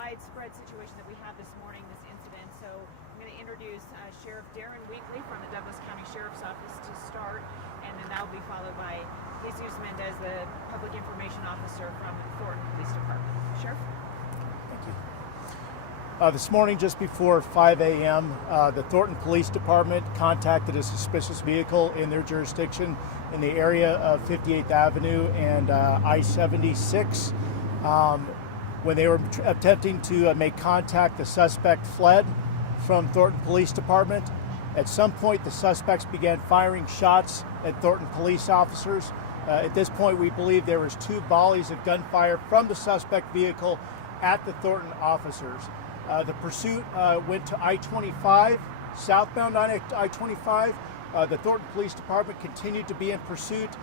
widespread situation that we have this morning, this incident. So I'm going to introduce Sheriff Darren Weekly from the Douglas County Sheriff's Office to start, and then that will be followed by Jesus Mendez, the Public Information Officer from the Thornton Police Department. Sheriff? Thank you. This morning, just before 5 a.m., the Thornton Police Department contacted a suspicious vehicle in their jurisdiction in the area of 58th Avenue and I-76. When they were attempting to make contact, the suspect fled from Thornton Police Department. At some point, the suspects began firing shots at Thornton police officers. At this point, we believe there was 2 volleys of gunfire from the suspect vehicle at the Thornton officers. The pursuit went to I-25, southbound on I-25. The Thornton Police Department continued to be in pursuit,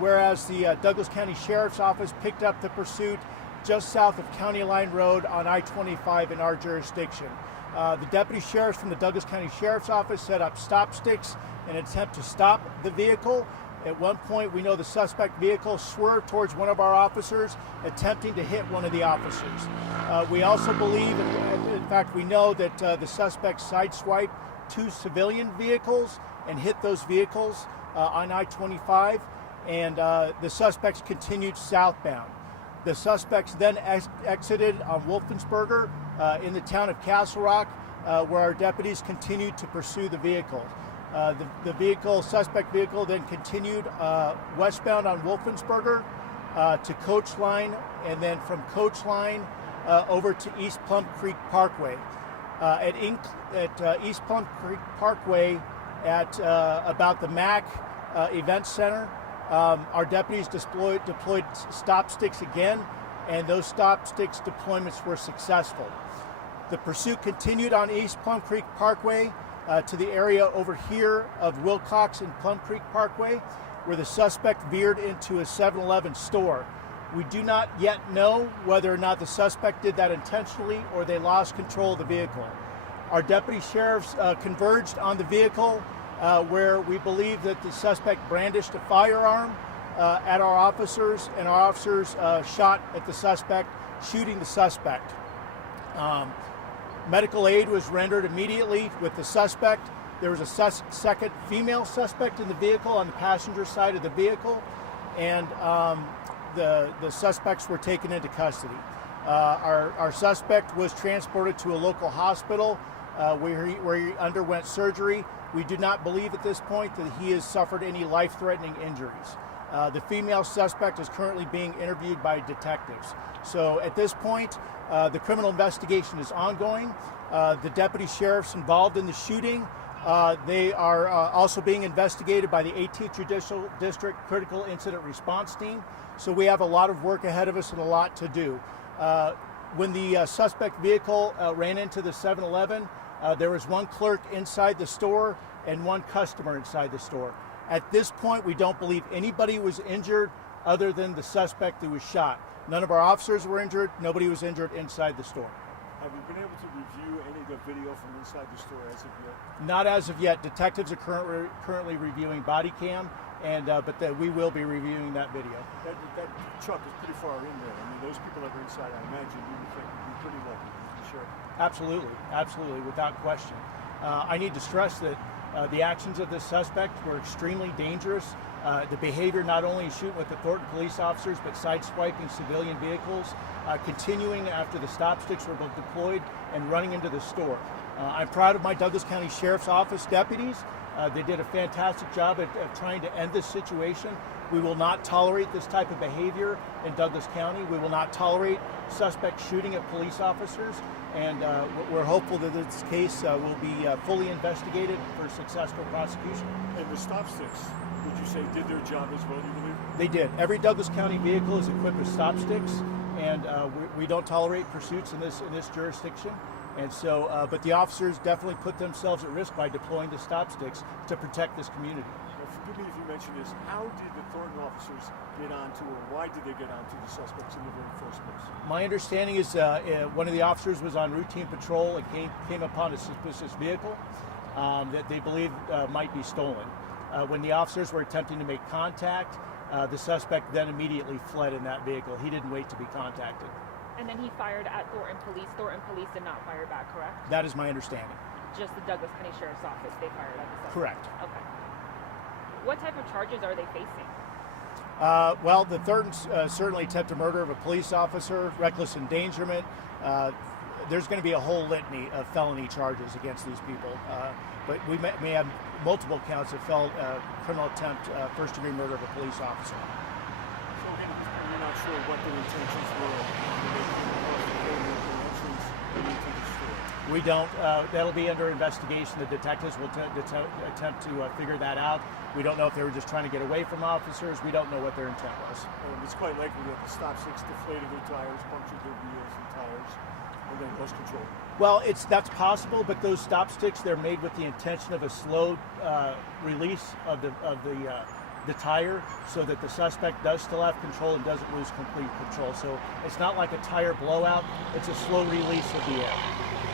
whereas the Douglas County Sheriff's Office picked up the pursuit just south of County Line Road on I-25 in our jurisdiction. The deputy sheriffs from the Douglas County Sheriff's Office set up stop sticks in an attempt to stop the vehicle. At one point, we know the suspect vehicle swerved towards one of our officers, attempting to hit one of the officers. We also believe, in fact, we know that the suspect sideswiped 2 civilian vehicles and hit those vehicles on I-25, and the suspects continued southbound. The suspects then exited on Wolfensberger in the town of Castle Rock, where our deputies continued to pursue the vehicle. The suspect vehicle then continued westbound on Wolfensberger to Coach Line, and then from Coach Line over to East Plum Creek Parkway. At East Plum Creek Parkway at about the MAC Event Center, our deputies deployed stop sticks again, and those stop sticks deployments were successful. The pursuit continued on East Plum Creek Parkway to the area over here of Wilcox and Plum Creek Parkway, where the suspect veered into a 7-Eleven store. We do not yet know whether or not the suspect did that intentionally or they lost control of the vehicle. Our deputy sheriffs converged on the vehicle where we believe that the suspect brandished a firearm at our officers, and our officers shot at the suspect, shooting the suspect. Medical aid was rendered immediately with the suspect. There was a second female suspect in the vehicle on the passenger side of the vehicle, and the suspects were taken into custody. Our suspect was transported to a local hospital where he underwent surgery. We do not believe at this point that he has suffered any life-threatening injuries. The female suspect is currently being interviewed by detectives. So at this point, the criminal investigation is ongoing. The deputy sheriffs involved in the shooting, they are also being investigated by the 18th Judicial District Critical Incident Response Team. So we have a lot of work ahead of us and a lot to do. When the suspect vehicle ran into the 7-Eleven, there was 1 clerk inside the store and 1 customer inside the store. At this point, we don't believe anybody was injured other than the suspect who was shot. None of our officers were injured. Nobody was injured inside the store. Have you been able to review any of the video from inside the store as of yet? Not as of yet. Detectives are currently reviewing body cam, and but we will be reviewing that video. That truck is pretty far in there. I mean, those people that were inside, I imagine you would think would be pretty lucky. Sure. Absolutely, without question. I need to stress that the actions of this suspect were extremely dangerous. The behavior not only shooting with the Thornton police officers, but sideswiping civilian vehicles, continuing after the stop sticks were both deployed and running into the store. I'm proud of my Douglas County Sheriff's Office deputies. They did a fantastic job at trying to end this situation. We will not tolerate this type of behavior in Douglas County. We will not tolerate suspects shooting at police officers, and we're hopeful that this case will be fully investigated for successful prosecution. And the stop sticks, would you say, did their job as well, you believe? They did. Every Douglas County vehicle is equipped with stop sticks, and we don't tolerate pursuits in this jurisdiction. And so, but the officers definitely put themselves at risk by deploying the stop sticks to protect this community. Now, forgive me if you mentioned this. How did the Thornton officers get onto, or why did they get onto the suspects in the very first place? My understanding is one of the officers was on routine patrol and came upon a suspicious vehicle that they believed might be stolen. When the officers were attempting to make contact, the suspect then immediately fled in that vehicle. He didn't wait to be contacted. And then he fired at Thornton Police. Thornton Police did not fire back, correct? That is my understanding. Just the Douglas County Sheriff's Office, they fired at the suspect. Correct. Okay. What type of charges are they facing? Well, the Thorntons certainly attempted murder of a police officer, reckless endangerment. There's going to be a whole litany of felony charges against these people. But we may have multiple counts of criminal attempt, first-degree murder of a police officer. So again, you're not sure what their intentions were when they came across the building, their entrance into the store. We don't. That'll be under investigation. The detectives will attempt to figure that out. We don't know if they were just trying to get away from officers. We don't know what their intent was. It's quite likely that the stop sticks deflated their tires, punctured their wheels and tires, and then lost control. Well, that's possible, but those stop sticks, they're made with the intention of a slow release of the tire, so that the suspect does still have control and doesn't lose complete control. So it's not like a tire blowout; it's a slow release of the air.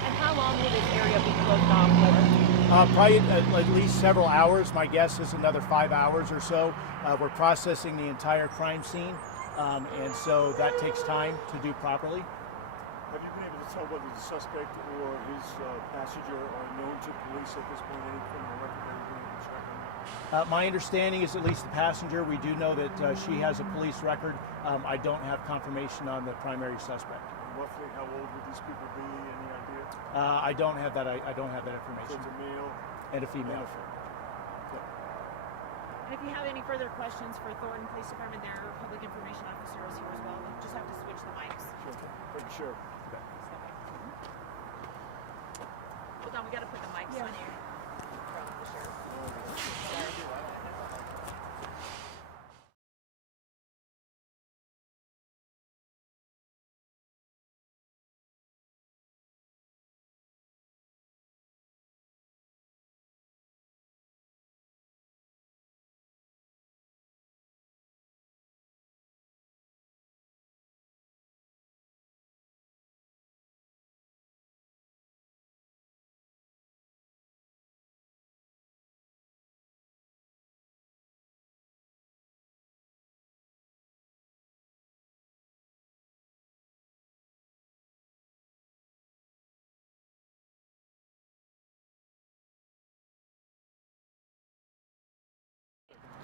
And how long will this area be closed off for? Probably at least several hours. My guess is another 5 hours or so. We're processing the entire crime scene, and so that takes time to do properly. Have you been able to tell whether the suspect or his passenger are known to police at this point? Any criminal record that you've been able to check on? My understanding is at least the passenger. We do know that she has a police record. I don't have confirmation on the primary suspect. Roughly, how old would these people be? Any idea? I don't have that. I don't have that So information. it's a male And a female. and a female. And if you have any further questions for Thornton Police Department, their public information officer is here as well. You just have to switch the mics. Sure. Thank you, Sheriff. Hold on, we got to put the mics on you. From the sheriff.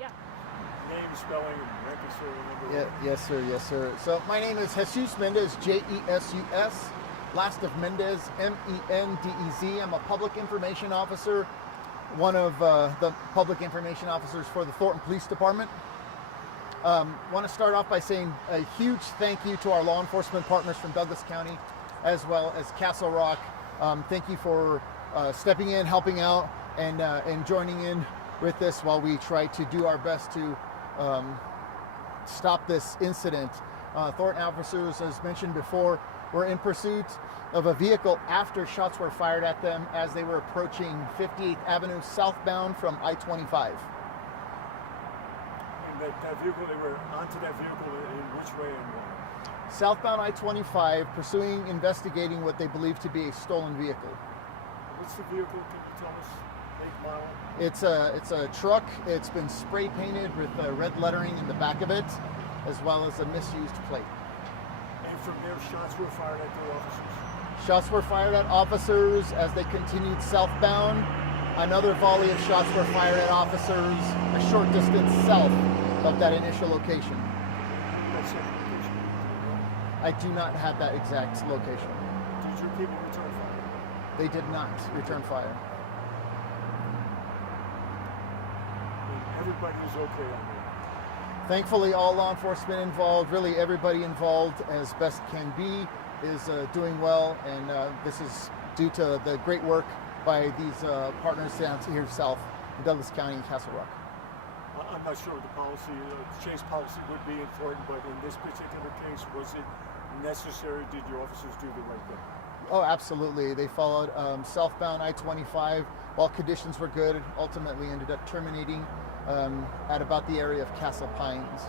Yeah. Name, spelling, and record serial number. Yes, sir. Yes, sir. So my name is Jesus Mendez, J-E-S-U-S. Last of Mendez, M-E-N-D-E-Z. I'm a public information officer, one of the public information officers for the Thornton Police Department. Want to start off by saying a huge thank you to our law enforcement partners from Douglas County, as well as Castle Rock. Thank you for stepping in, helping out, and joining in with this while we try to do our best to stop this incident. Thornton officers, as mentioned before, were in pursuit of a vehicle after shots were fired at them as they were approaching 58th Avenue southbound from I-25. And that vehicle, they were onto that vehicle in which way and why? Southbound I-25, pursuing, investigating what they believe to be a stolen vehicle. What's the vehicle? Can you tell us? Make, model? It's a truck. It's been spray painted with red lettering in the back of it, as well as a misused plate. And from there, shots were fired at the officers. Shots were fired at officers as they continued southbound. Another volley of shots were fired at officers a short distance south of that initial location. That's second location. I do not have that exact location. Did your people return fire? They did not return fire. And everybody is okay on there. Thankfully, all law enforcement involved, really everybody involved as best can be, is doing well, and this is due to the great work by these partners down here south in Douglas County and Castle Rock. I'm not sure what the policy, chase policy would be in Thornton, but in this particular case, was it necessary? Did your officers do the right thing? Oh, absolutely. They followed southbound I-25 while conditions were good. Ultimately ended up terminating at about the area of Castle Pines.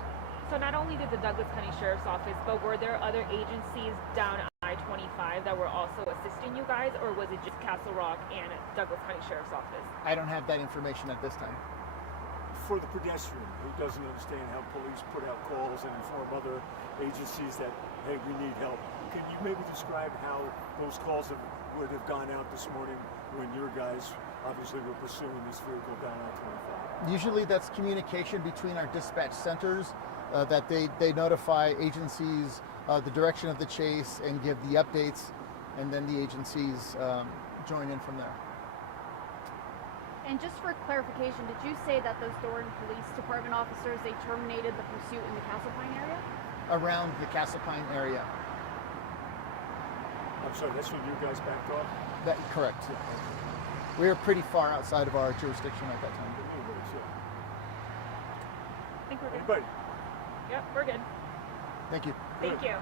So not only did the Douglas County Sheriff's Office, but were there other agencies down I-25 that were also assisting you guys, or was it just Castle Rock and Douglas County Sheriff's Office? I don't have that information at this time. For the pedestrian who doesn't understand how police put out calls and inform other agencies that, hey, we need help, Can you maybe describe how those calls would have gone out this morning when your guys obviously were pursuing this vehicle down I-25? Usually that's communication between our dispatch centers that they notify agencies the direction of the chase and give the updates, and then the agencies join in from there. And just for clarification, did you say that those Thornton Police Department officers, they terminated the pursuit in the Castle Pine area? Around the Castle Pine area. I'm sorry, that's when you guys backed off? That correct. Yeah, okay. We were pretty far outside of our jurisdiction at that time. I think we're good. Anybody? Yep, we're good. Thank you. Thank you.